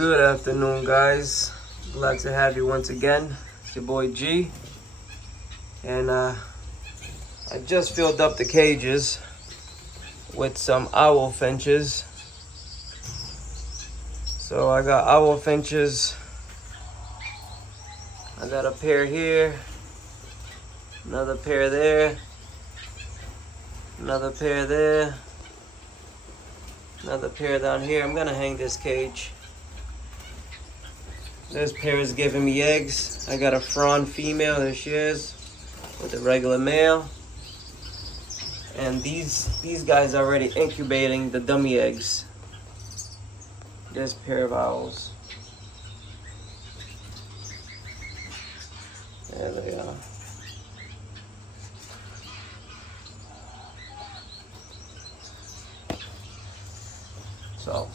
Good afternoon, guys. Glad to have you once again. It's your boy G. And I just filled up the cages with some owl finches. So I got owl finches. I got a pair here, another pair there, another pair there, another pair down here. I'm gonna hang this cage. This pair is giving me eggs. I got a fawn female, there she is, with a regular male. And these guys are already incubating the dummy eggs. This pair of owls. There they are. So,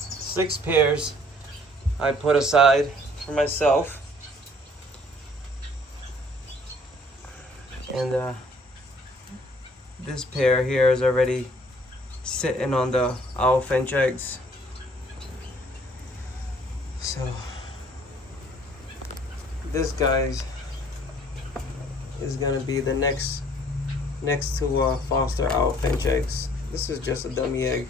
6 pairs I put aside for myself. And this pair here is already sitting on the owl finch eggs. So this guy is gonna be the next to foster owl finch eggs. This is just a dummy egg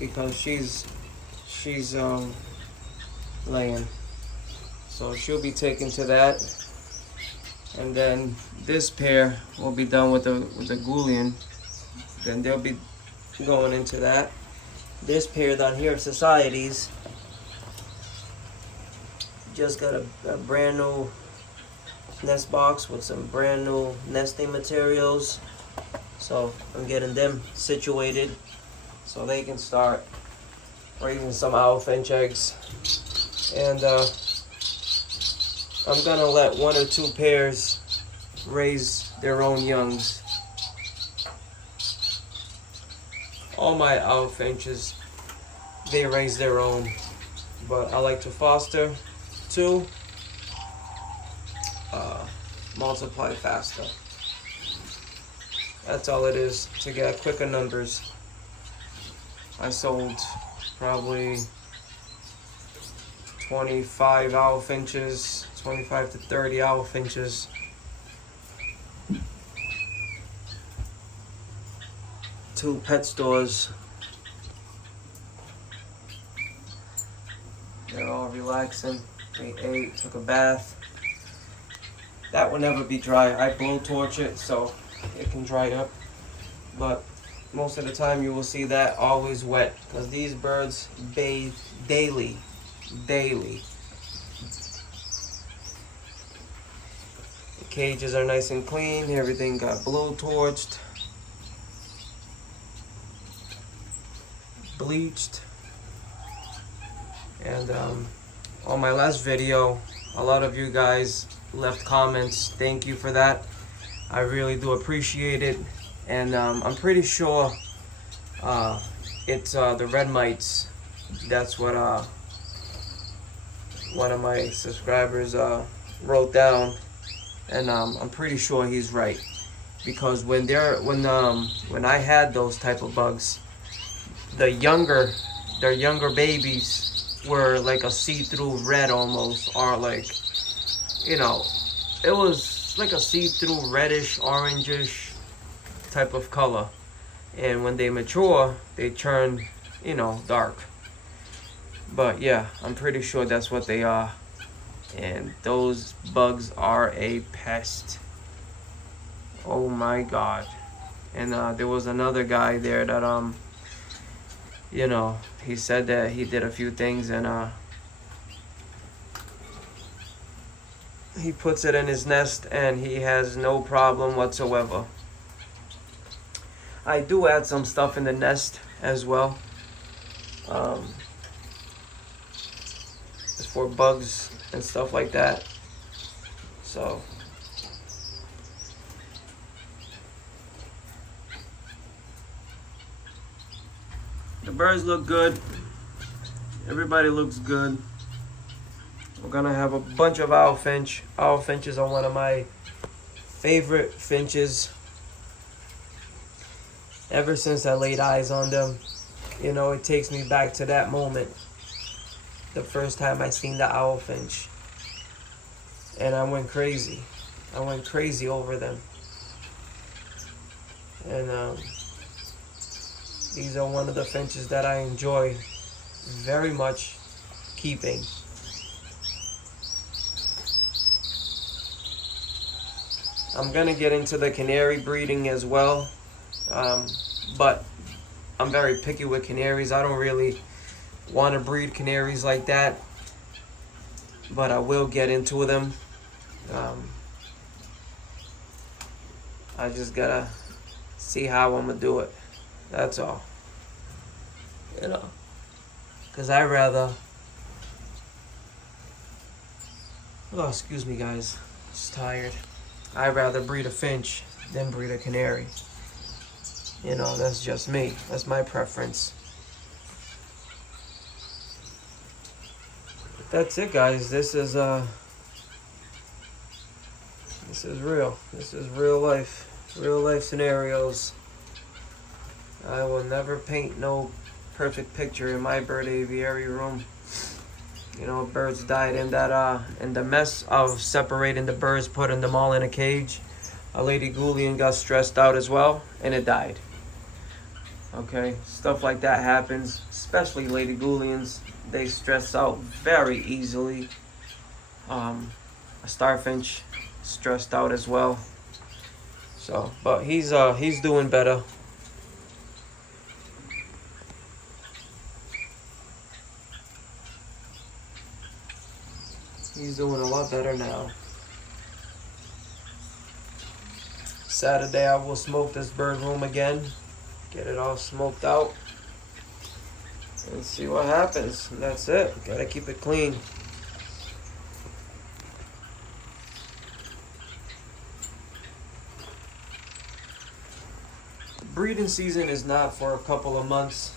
because she's laying, so she'll be taken to that. And then this pair will be done with the Goulian. Then they'll be going into that. This pair down here of societies just got a brand new nest box with some brand new nesting materials. So I'm getting them situated so they can start raising some owl finch eggs. And I'm gonna let 1 or 2 pairs raise their own youngs. All my owl finches, they raise their own, but I like to foster to multiply faster. That's all it is, to get quicker numbers. I sold probably 25 owl finches, 25 to 30 owl finches. To pet stores. They're all relaxing. They ate, took a bath. That will never be dry. I blow torch it so it can dry up. But most of the time you will see that always wet because these birds bathe daily. The cages are nice and clean. Everything got blow torched, bleached. And on my last video, a lot of you guys left comments. Thank you for that. I really do appreciate it. And I'm pretty sure it's the red mites. That's what one of my subscribers wrote down, and I'm pretty sure he's right, because when I had those type of bugs, their younger babies were like a see-through red almost, or like, you know, it was like a see-through reddish, orangish type of color. And when they mature, they turn, you know, dark. But yeah, I'm pretty sure that's what they are. And those bugs are a pest. Oh my God. And there was another guy there that you know, he said that he did a few things, and he puts it in his nest and he has no problem whatsoever. I do add some stuff in the nest as well. Just for bugs and stuff like that. So the birds look good. Everybody looks good. We're gonna have a bunch of owl finch. Owl finches are one of my favorite finches. Ever since I laid eyes on them, You know, it takes me back to that moment, the first time I seen the owl finch, and I went crazy. I went crazy over them. And these are one of the finches that I enjoy very much keeping. I'm gonna get into the canary breeding as well, but I'm very picky with canaries. I don't really want to breed canaries like that, but I will get into them. I just gotta see how I'm gonna do it. That's all. You know, because I rather. Oh, excuse me, guys. Just tired. I'd rather breed a finch than breed a canary. You know, that's just me. That's my preference. That's it, guys. This is real. This is real life. Real life scenarios. I will never paint no perfect picture in my bird aviary room. You know, birds died in that in the mess of separating the birds, putting them all in a cage. A lady Goulian got stressed out as well, and it died. Okay, stuff like that happens, especially lady Goulians. They stress out very easily. A starfinch stressed out as well. So, but he's doing better. He's doing a lot better now. Saturday I will smoke this bird room again. Get it all smoked out. And see what happens. And that's it. Gotta keep it clean. Breeding season is not for a couple of months.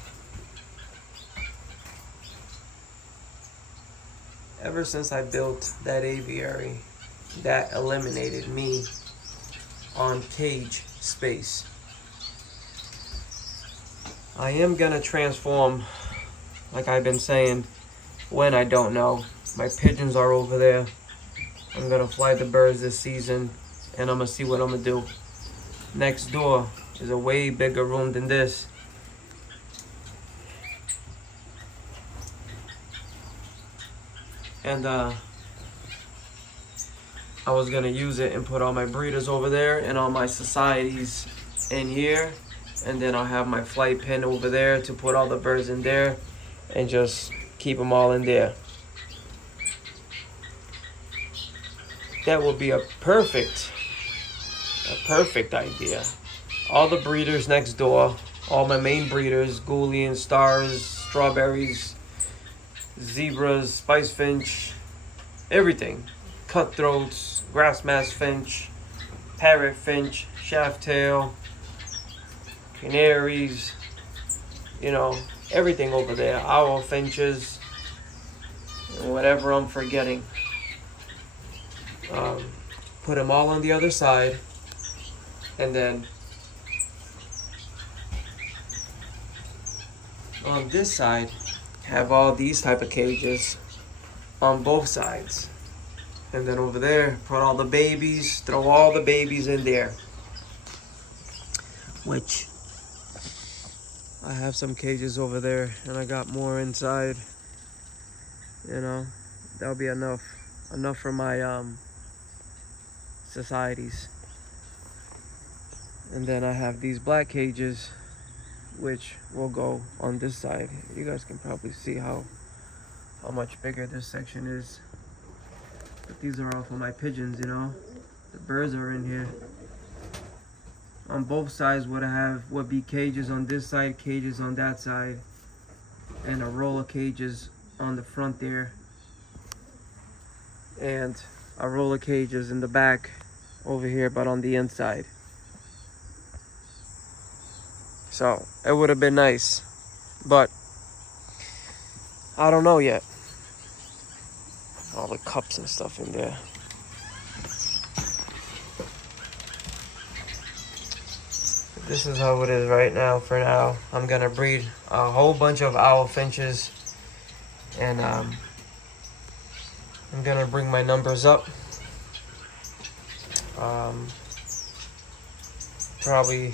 Ever since I built that aviary, that eliminated me on cage space. I am gonna transform, like I've been saying, when I don't know. My pigeons are over there. I'm gonna fly the birds this season, and I'm gonna see what I'm gonna do. Next door is a way bigger room than this. And I was gonna use it and put all my breeders over there and all my societies in here, and then I'll have my flight pen over there to put all the birds in there and just keep them all in there. That would be a perfect idea. All the breeders next door, all my main breeders, Goulian, stars, strawberries, zebras, spice finch, everything. Cutthroats, grass mass finch, parrot finch, shaft tail, canaries, you know, everything over there. Owl finches, and whatever I'm forgetting. Put them all on the other side, and then on this side have all these type of cages on both sides. And then over there, put all the babies, throw all the babies in there. Which, I have some cages over there, and I got more inside. You know, that'll be enough for my societies. And then I have these black cages, which will go on this side. You guys can probably see how much bigger this section is. But these are all for my pigeons, you know. The birds are in here. On both sides would be cages on this side, cages on that side, and a row of cages on the front there, and a row of cages in the back over here, but on the inside. So it would have been nice, but I don't know yet. All the cups and stuff in there. this is how it is right now. For now, I'm gonna breed a whole bunch of owl finches, and I'm gonna bring my numbers up. Probably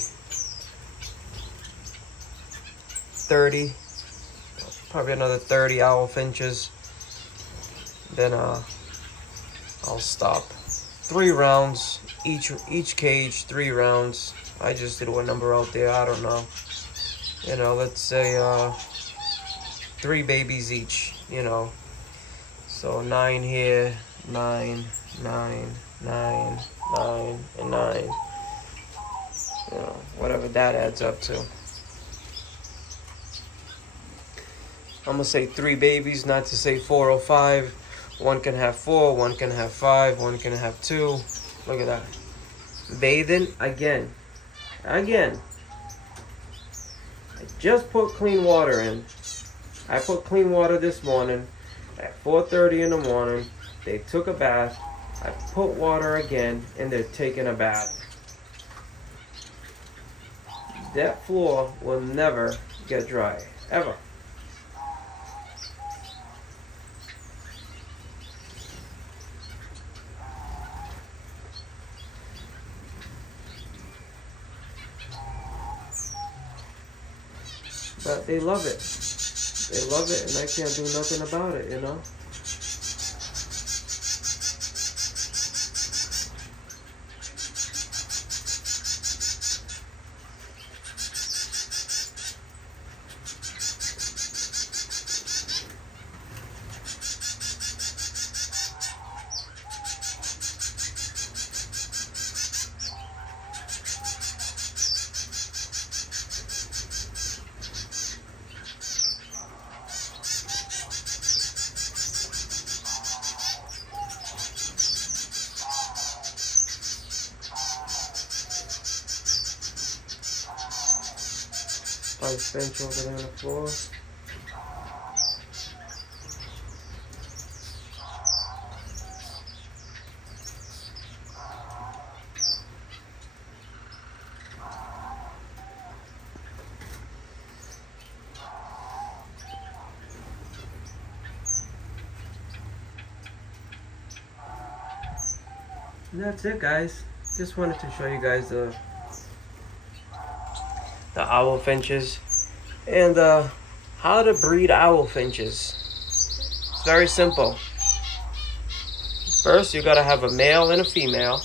30, probably another 30 owl finches. Then I'll stop. 3 rounds each cage, 3 rounds. I just threw a number out there. I don't know. You know, let's say 3 babies each. You know, so 9 here, 9, 9, 9, 9, and 9. You know, whatever that adds up to. I'm gonna say 3 babies, not to say 4 or 5. One can have 4, one can have 5, one can have 2. Look at that. Bathing again. I just put clean water in. I put clean water this morning at 4:30 in the morning. They took a bath. I put water again, and they're taking a bath. That floor will never get dry, ever. But they love it. They love it, and I can't do nothing about it, you know? Nice bench over there on the floor. And that's it, guys. Just wanted to show you guys the owl finches and how to breed owl finches. It's very simple. First, you gotta have a male and a female.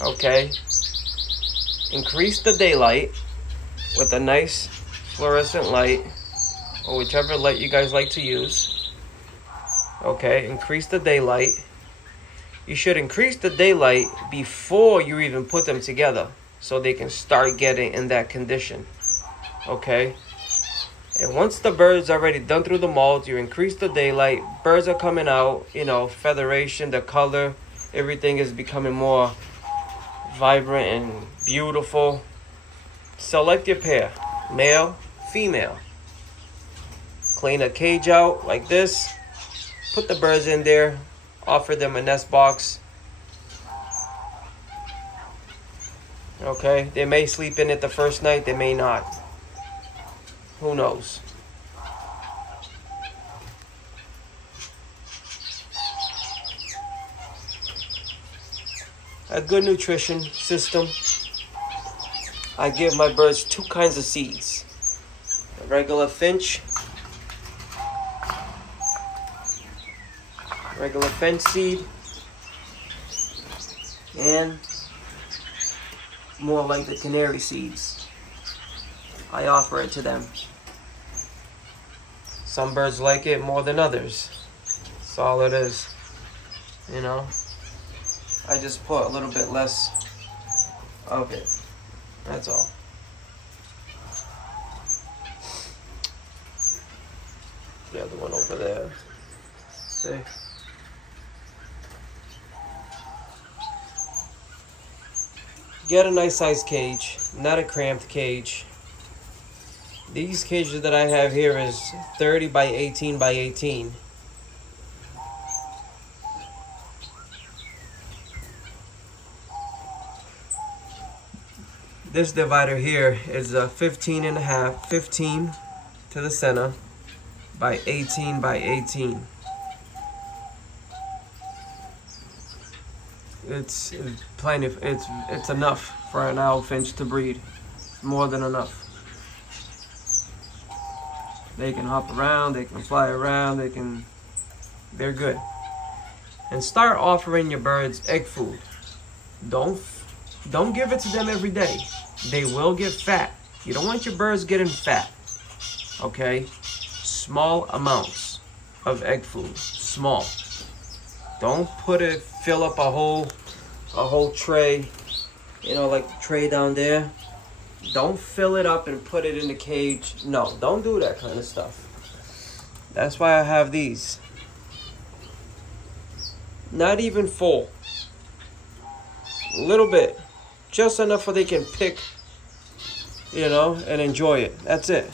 Okay. Increase the daylight with a nice fluorescent light, or whichever light you guys like to use. Okay, increase the daylight. You should increase the daylight before you even put them together, so they can start getting in that condition. Okay? And once the bird's already done through the molt, you increase the daylight, birds are coming out, you know, featheration, the color, everything is becoming more vibrant and beautiful. Select your pair, male, female. Clean a cage out like this, put the birds in there, offer them a nest box. Okay, they may sleep in it the first night, they may not. Who knows? A good nutrition system. I give my birds 2 kinds of seeds. A regular finch seed, and more like the canary seeds. I offer it to them. Some birds like it more than others. That's all it is. You know? I just put a little bit less of it. That's all. The other one over there. See? Get a nice sized cage, not a cramped cage. These cages that I have here is 30 by 18 by 18. This divider here is a 15 and a half, 15 to the center by 18 by 18. It's plenty. It's enough for an owl finch to breed. It's more than enough. They can hop around, they can fly around, they're good. And start offering your birds egg food. Don't give it to them every day. They will get fat. You don't want your birds getting fat. Okay? Small amounts of egg food. Small. Don't fill up a whole tray, you know, like the tray down there. Don't fill it up and put it in the cage. No, don't do that kind of stuff. That's why I have these. Not even full. A little bit. Just enough so they can pick, you know, and enjoy it. That's it.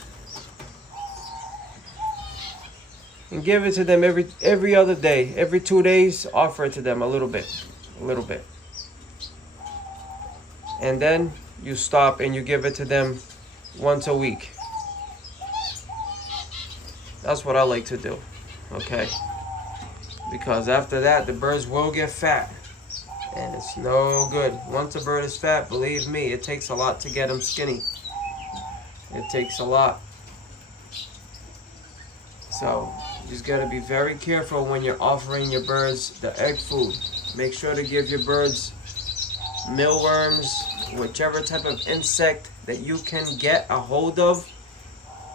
And give it to them every other day. Every 2 days, offer it to them a little bit. A little bit. And then you stop and you give it to them once a week. That's what I like to do. Okay? Because after that, the birds will get fat. And it's no good. Once a bird is fat, believe me, it takes a lot to get them skinny. It takes a lot. So, you just got to be very careful when you're offering your birds the egg food. Make sure to give your birds mealworms, whichever type of insect that you can get a hold of,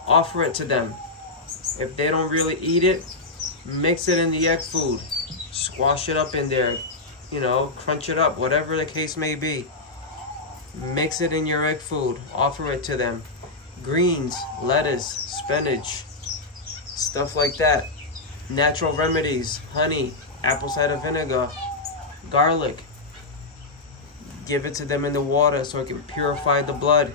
offer it to them. If they don't really eat it, mix it in the egg food. Squash it up in there, you know, crunch it up, whatever the case may be. Mix it in your egg food, offer it to them. Greens, lettuce, spinach, stuff like that. Natural remedies, honey, apple cider vinegar, garlic. Give it to them in the water so it can purify the blood.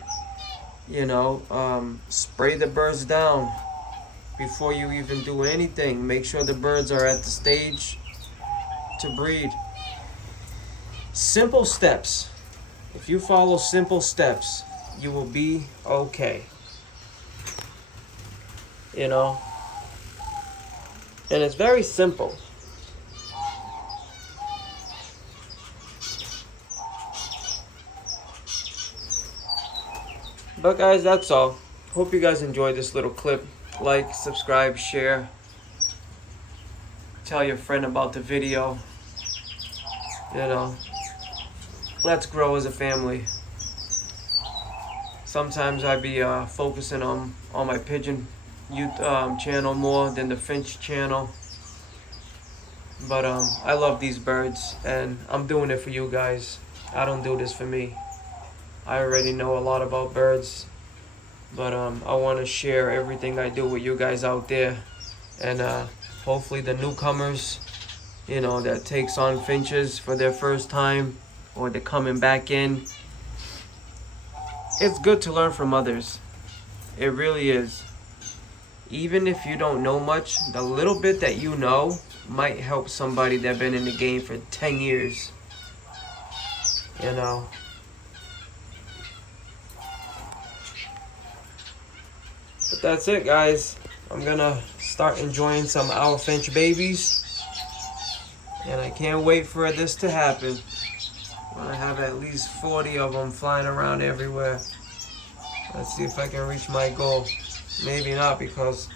You know, spray the birds down before you even do anything. Make sure the birds are at the stage to breed. Simple steps. If you follow simple steps, you will be okay. You know? And it's very simple. But guys, that's all. Hope you guys enjoyed this little clip. Like, subscribe, share. Tell your friend about the video. You know, let's grow as a family. Sometimes I be focusing on my pigeon channel more than the finch channel. But I love these birds and I'm doing it for you guys. I don't do this for me. I already know a lot about birds, but I want to share everything I do with you guys out there, and hopefully the newcomers, you know, that takes on finches for their first time or they're coming back in. It's good to learn from others. It really is. Even if you don't know much, the little bit that you know might help somebody that's been in the game for 10 years. You know. But that's it, guys. I'm gonna start enjoying some owl finch babies, and I can't wait for this to happen. I'm gonna have at least 40 of them flying around everywhere. Let's see if I can reach my goal. Maybe not, because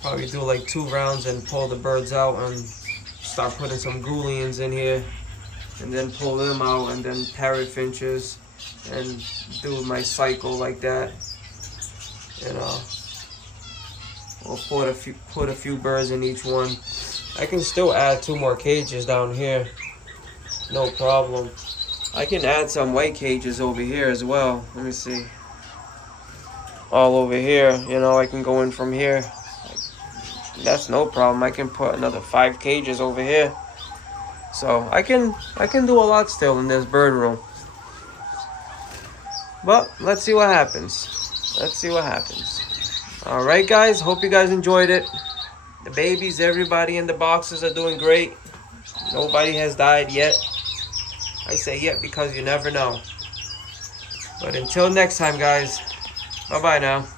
probably do like 2 rounds and pull the birds out and start putting some Goulians in here, and then pull them out, and then parrot finches, and do my cycle like that. You know, or put a few birds in each one. I can still add 2 more cages down here, no problem. I can add some white cages over here as well. Let me see. All over here, you know, I can go in from here. That's no problem. I can put another 5 cages over here. So I can do a lot still in this bird room. But let's see what happens. Let's see what happens. Alright guys, hope you guys enjoyed it. The babies, everybody in the boxes are doing great. Nobody has died yet. I say yet because you never know. But until next time, guys, bye bye now.